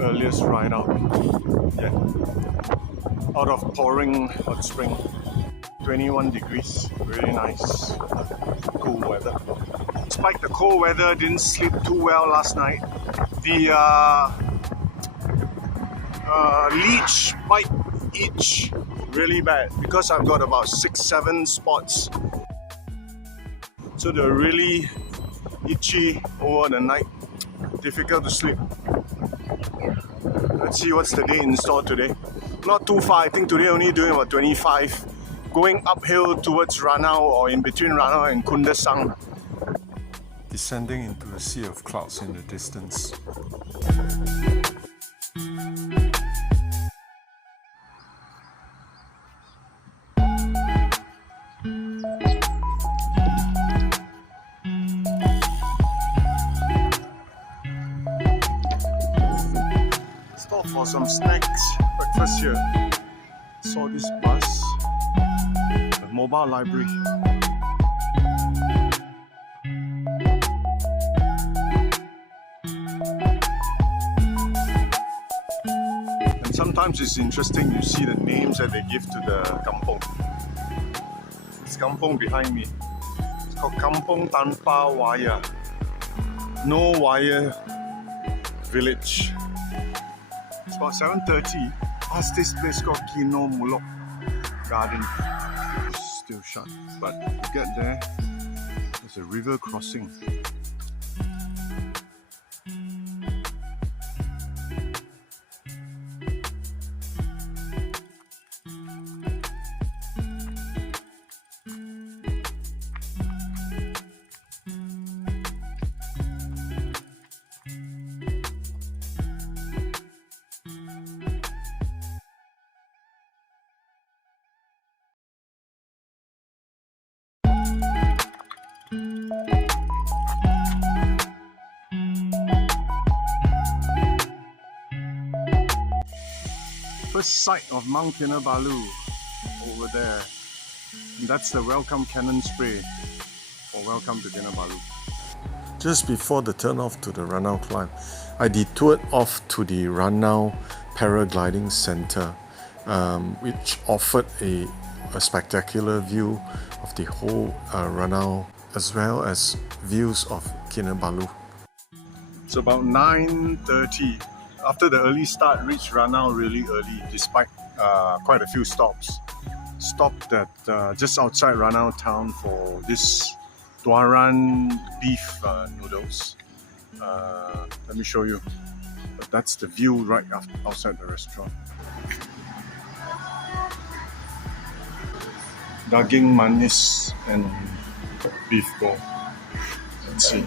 Earliest ride out. Yeah. Out of pouring hot spring. 21 degrees. Really nice. Cool weather. Despite the cold weather, didn't sleep too well last night. The leech bite itch really bad because I've got about 6-7 spots. So they're really itchy over the night. Difficult to sleep. Let's see what's the day in store today. Not too far, I think today only doing about 25. Going uphill towards Ranau or in between Ranau and Kundasang. Descending into a sea of clouds in the distance. For some snacks, breakfast here. Saw this bus, a mobile library. And sometimes it's interesting, you see the names that they give to the kampong. This kampong behind me, it's called Kampong Tanpa Wire. No Wire Village. It's about 7:30. Past this place called Kinabalu Garden. It's still shut, but to get there, there's a river crossing. First sight of Mt Kinabalu over there. And that's the welcome cannon spray for welcome to Kinabalu. Just before the turn off to the Ranau climb, I detoured off to the Ranau Paragliding Center, which offered a spectacular view of the whole Ranau as well as views of Kinabalu. It's about 9:30. After the early start, reached Ranau really early despite quite a few stops. Stopped at just outside Ranau town for this Tuaran beef noodles. Let me show you. But that's the view right outside the restaurant. Daging manis and beef bowl. Let's see.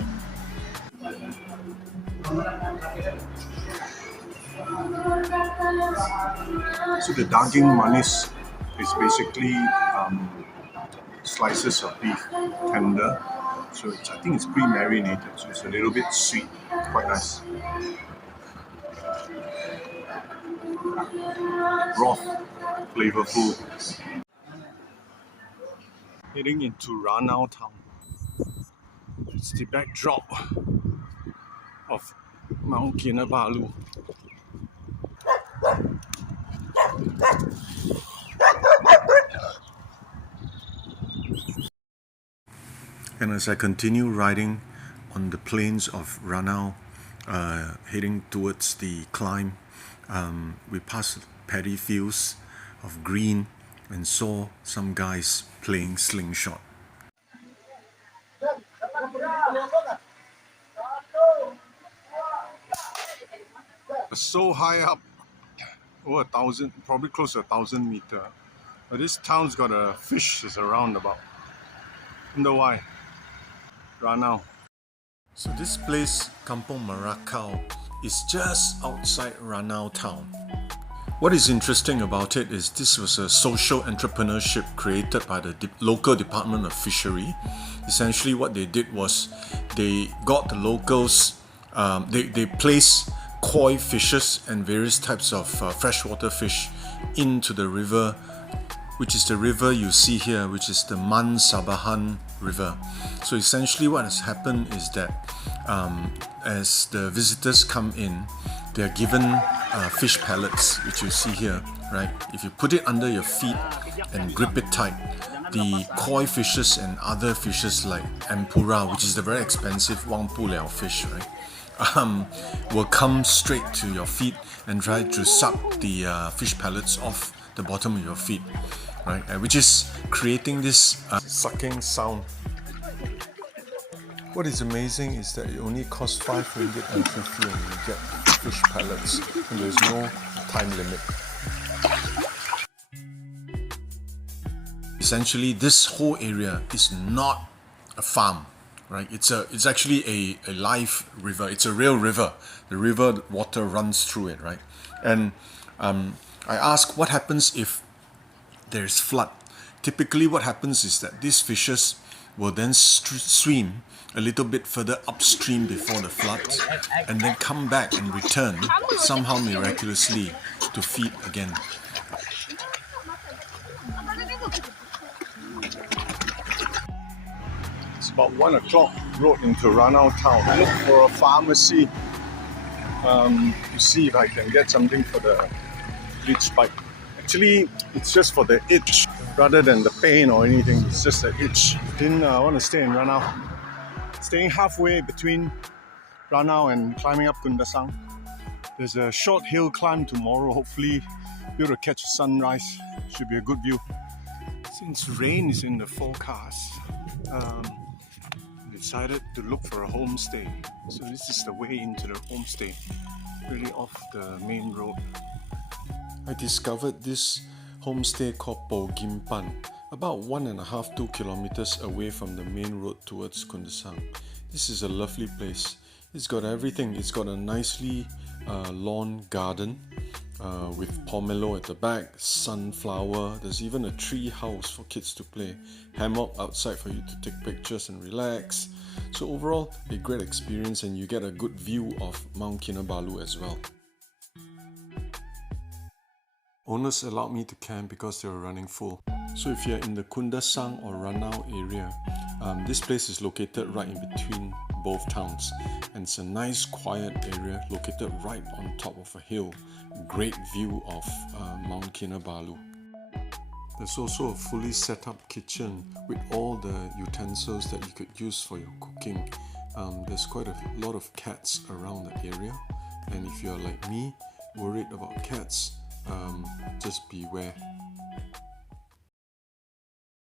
So the daging manis is basically slices of beef, tender. So I think it's pre-marinated, so it's a little bit sweet, quite nice. Broth, flavorful. Heading into Ranau town. It's the backdrop of Mt Kinabalu. And as I continue riding on the plains of Ranau, heading towards the climb, we passed paddy fields of green and saw some guys playing slingshot. So high up, over 1,000, probably close to 1,000 meters. But this town's got a fish is around about. Wonder why? Ranau. So this place, Kampong Merakau, is just outside Ranau town. What is interesting about it is this was a social entrepreneurship created by the local Department of Fishery. Essentially what they did was they got the locals, they placed koi fishes and various types of freshwater fish into the river, which is the river you see here, which is the Man Sabahan River. So essentially what has happened is that as the visitors come in, they are given fish pellets, which you see here, right? If you put it under your feet and grip it tight, the koi fishes and other fishes like ampura, which is the very expensive wang pu liao fish, right? Will come straight to your feet and try to suck the fish pellets off the bottom of your feet, right? Which is creating this sucking sound. What is amazing is that it only costs 5 ringgit and 50 and you get fish pellets and there's no time limit. Essentially, this whole area is not a farm, right? It's actually a live river. It's a real river. The river water runs through it, right? And I ask, what happens if there's flood? Typically what happens is that these fishes will then swim a little bit further upstream before the flood and then come back and return somehow miraculously to feed again. It's about 1 o'clock, road into Ranau town. I look for a pharmacy to see if I can get something for the bleach bite. Actually, it's just for the itch rather than the pain or anything. It's just the itch. Didn't want to stay in Ranau. Staying halfway between Ranau and climbing up Kundasang. There's a short hill climb tomorrow. Hopefully, be able to catch sunrise. Should be a good view. Since rain is in the forecast, decided to look for a homestay. So this is the way into the homestay, really off the main road. I discovered this homestay called Po Gimpan, about 1.5–2 kilometers away from the main road towards Kundasang. This is a lovely place. It's got everything. It's got a nicely lawn garden with pomelo at the back, sunflower. There's even a tree house for kids to play, hammock outside for you to take pictures and relax. So overall, a great experience and you get a good view of Mt Kinabalu as well. Owners allowed me to camp because they were running full. So if you're in the Kundasang or Ranau area, this place is located right in between both towns. And it's a nice quiet area located right on top of a hill. Great view of Mt Kinabalu. There's also a fully set up kitchen with all the utensils that you could use for your cooking. There's quite a lot of cats around the area. And if you're like me, worried about cats, just beware.